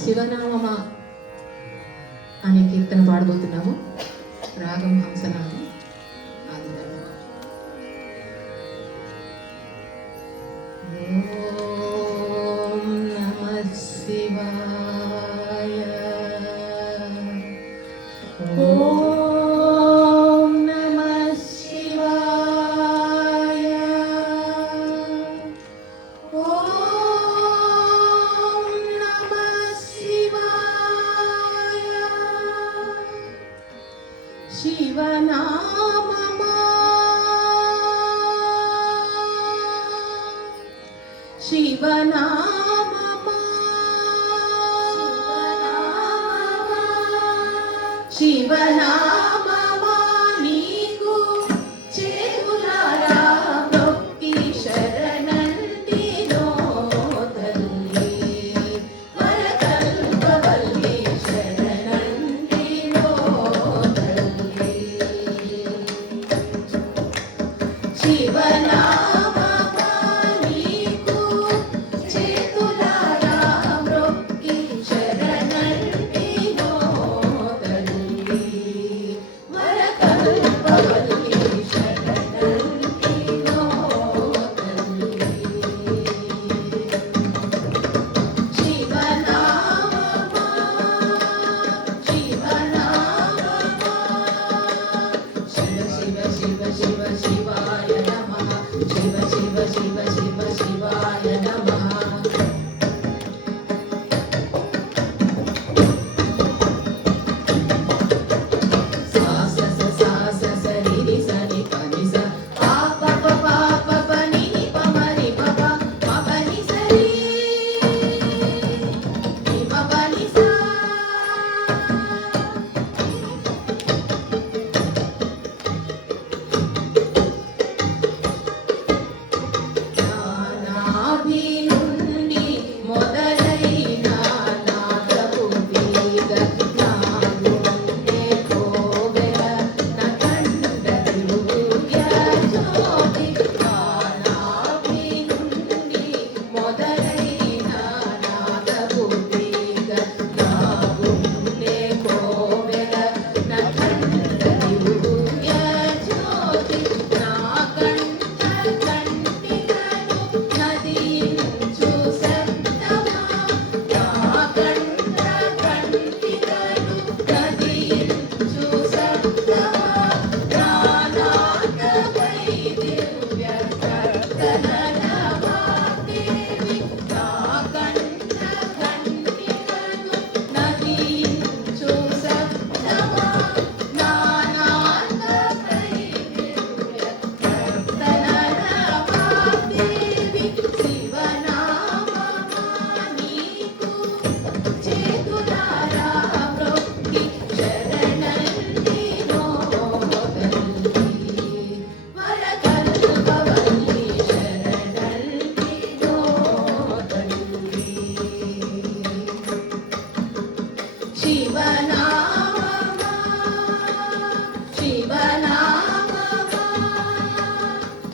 శివనామమా అనే కీర్తన పాడబోతున్నాము. రాగం హంసనామం. ఓం నమః శివాయ. ఓం నమః శివాయ. ఓం నమః శివాయ. శివనామమా శివనామమా శివనామమా నీకు చేతులారా భక్తి శరణంటిలో తల్లి వరకల్పవల్లి శరణంటిలో తల్లి శివనా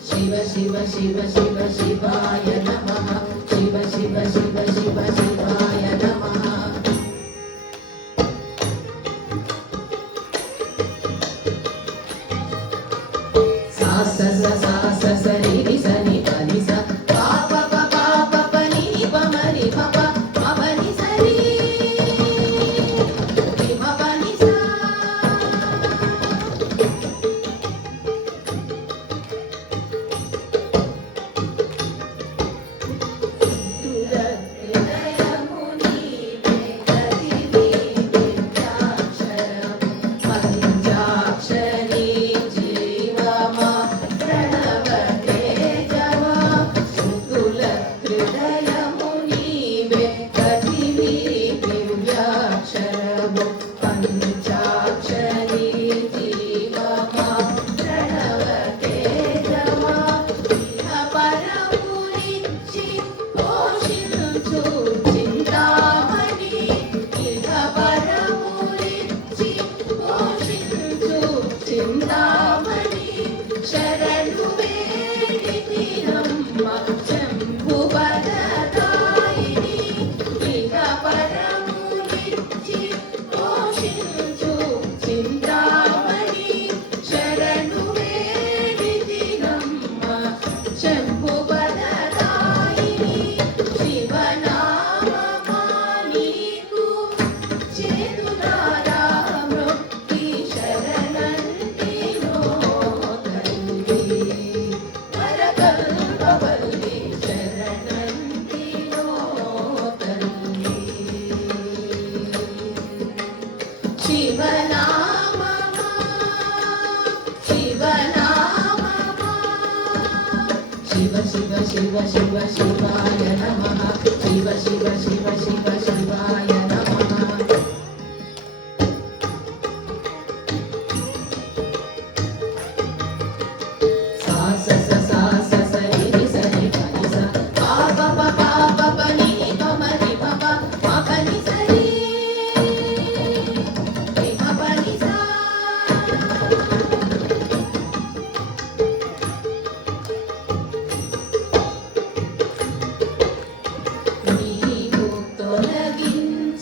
శివ శివ శివ శివాయ నమః. శివ శివ శివ శివ శివాయ నమః. సా స స సా స స రి రి స ని ప ని స పా ప ప పా ప ప ని ని ప మ రి ప ప మ ప ని స రి రి మ ప ని స. హృదయ శివనామమా శివనామమా శివ శివ శివ శివ శివాయ నమః శివ శివ శివ శివ శివాయ నమః సా స స సా స స రి రి స రి ప ని స పా ప ప పా ప ప ని ప మ రి ప ప ప ప ని స రి రి మ ప ని స నీవు తొలగించు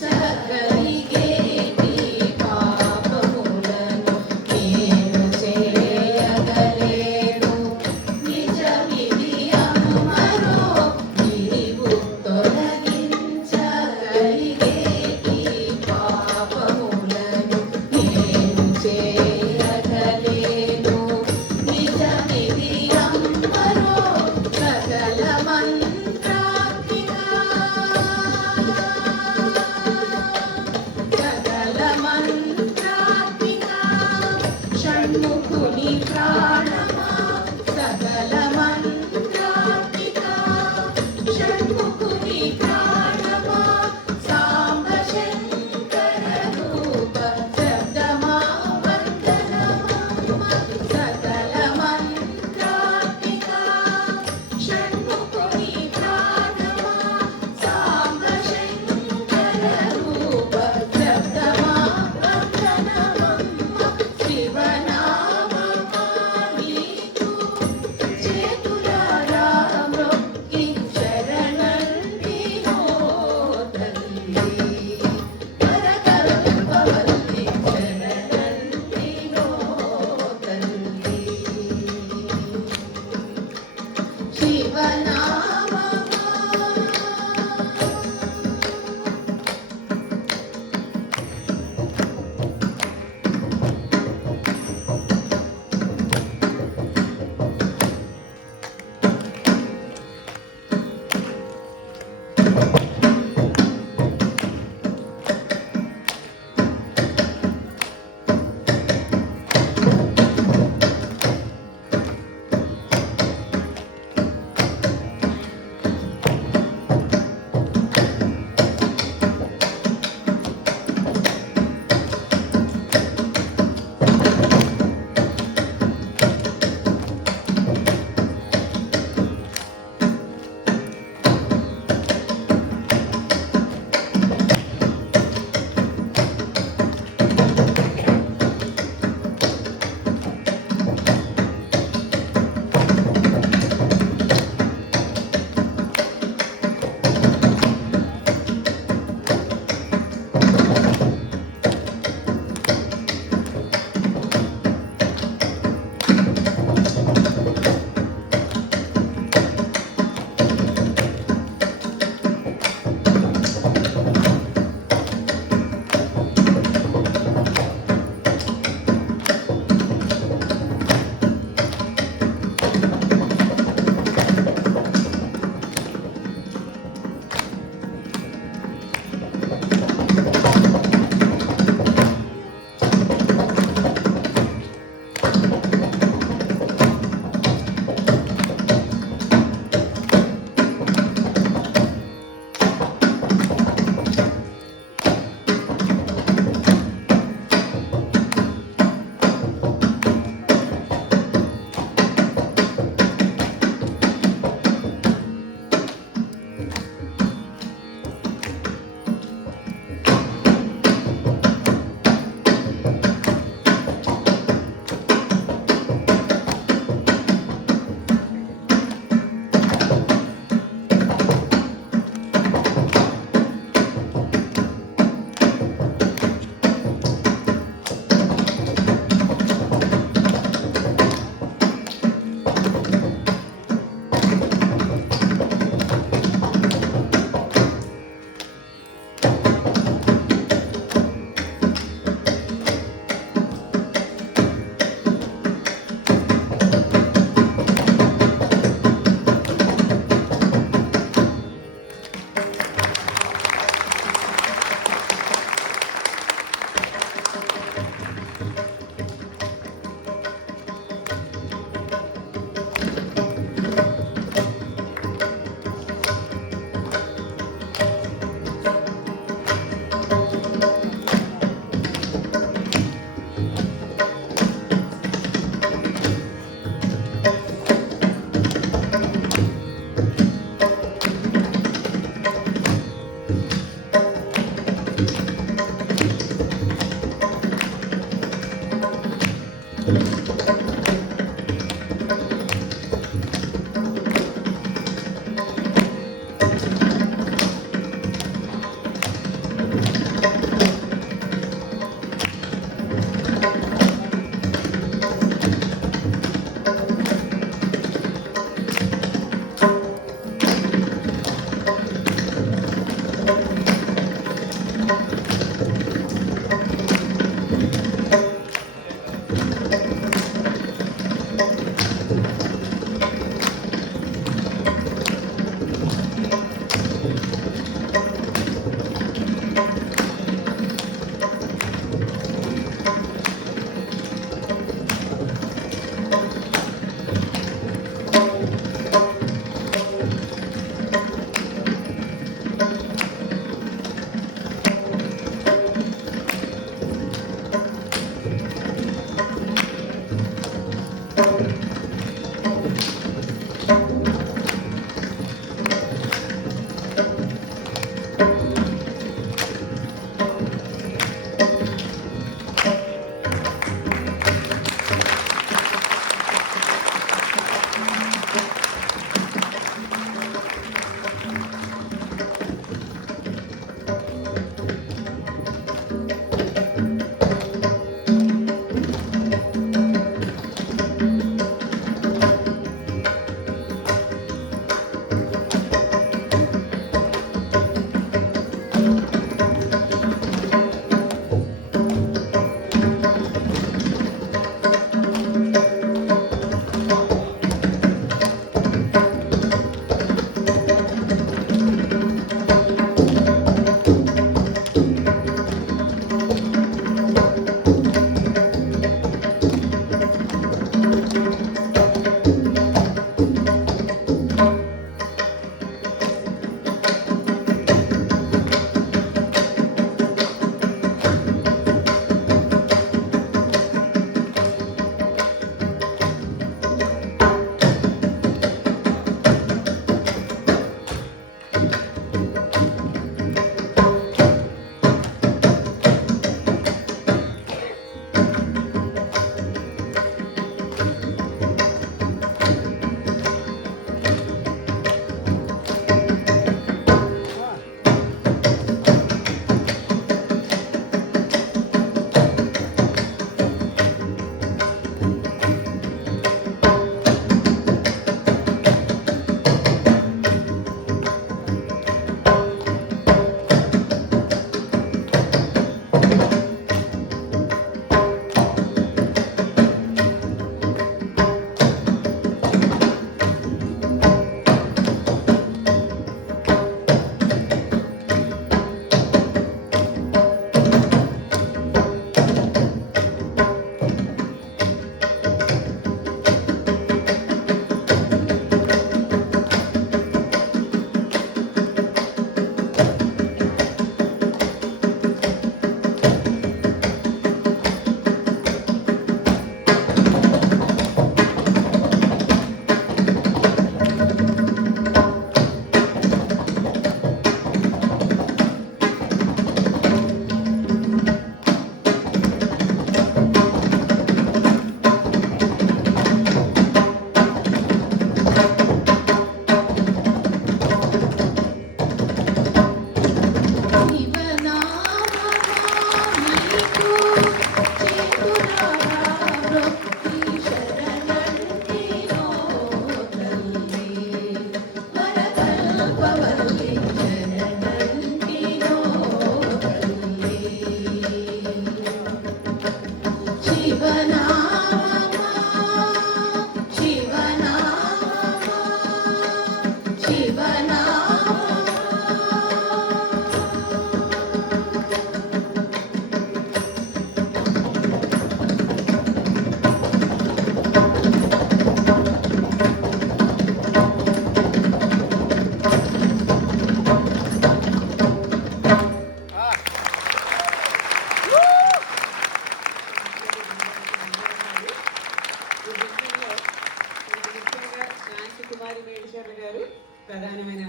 ప్రధానమైన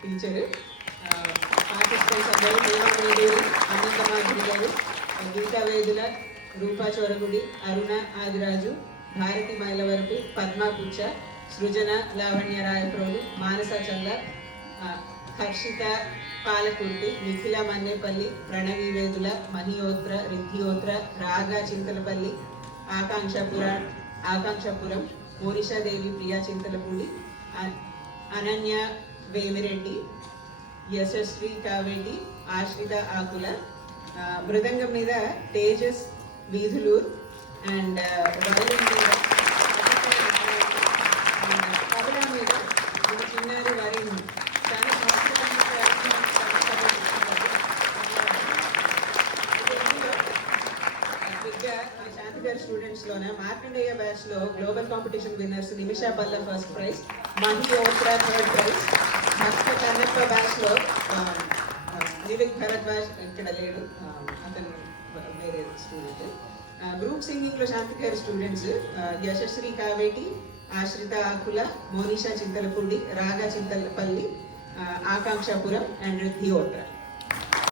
టీచరు. పార్టిసిపెంట్స్ అందరూ మేడం అనంతమాధురి గారు, గీతా వేదుల, రూపా చోరగుడి, అరుణ ఆదిరాజు, భారతి మైలవరపు, పద్మా పుచ్చ, సృజన లావణ్య రాయప్రోలు, మానస చల్ల, హర్షిత పాలకుర్తి, నిఖిల మన్నేపల్లి, ప్రణవి వేదుల, మహియోత్ర, రిద్ధియోత్ర, రాగా చింతలపల్లి, ఆకాంక్షపురం, మోనిషాదేవి, ప్రియా చింతలపూడి, అనన్య వేమిరెడ్డి, యశస్వి కావేటి, ఆశ్రిత ఆకుల. మృదంగం మీద తేజస్ వీధులూర్ అండ్ వయలిన్ మీద తబలా మీద మన చిన్నారి వరుణ్. చాలా బిగ్గా మన శాంతి గారి స్టూడెంట్స్లోనే మార్కండేయ బ్యాచ్లో global competition winners Nimisha Palla first prize, Mahi Otra third prize. Bhakta Kannappa బ్యాచ్లో నివిక్ భరద్వాజ్ ఇక్కడ లేడు, అతను వేరే స్టూడెంట్. గ్రూప్ సింగింగ్లో శాంతి గారి స్టూడెంట్స్ యశస్వి కావేటి, ఆశ్రిత ఆకుల, మోనిషా చింతలపూడి, రాగా చింతలపల్లి, ఆకాంక్షాపురం అండ్ రిద్ధి ఓట్రా.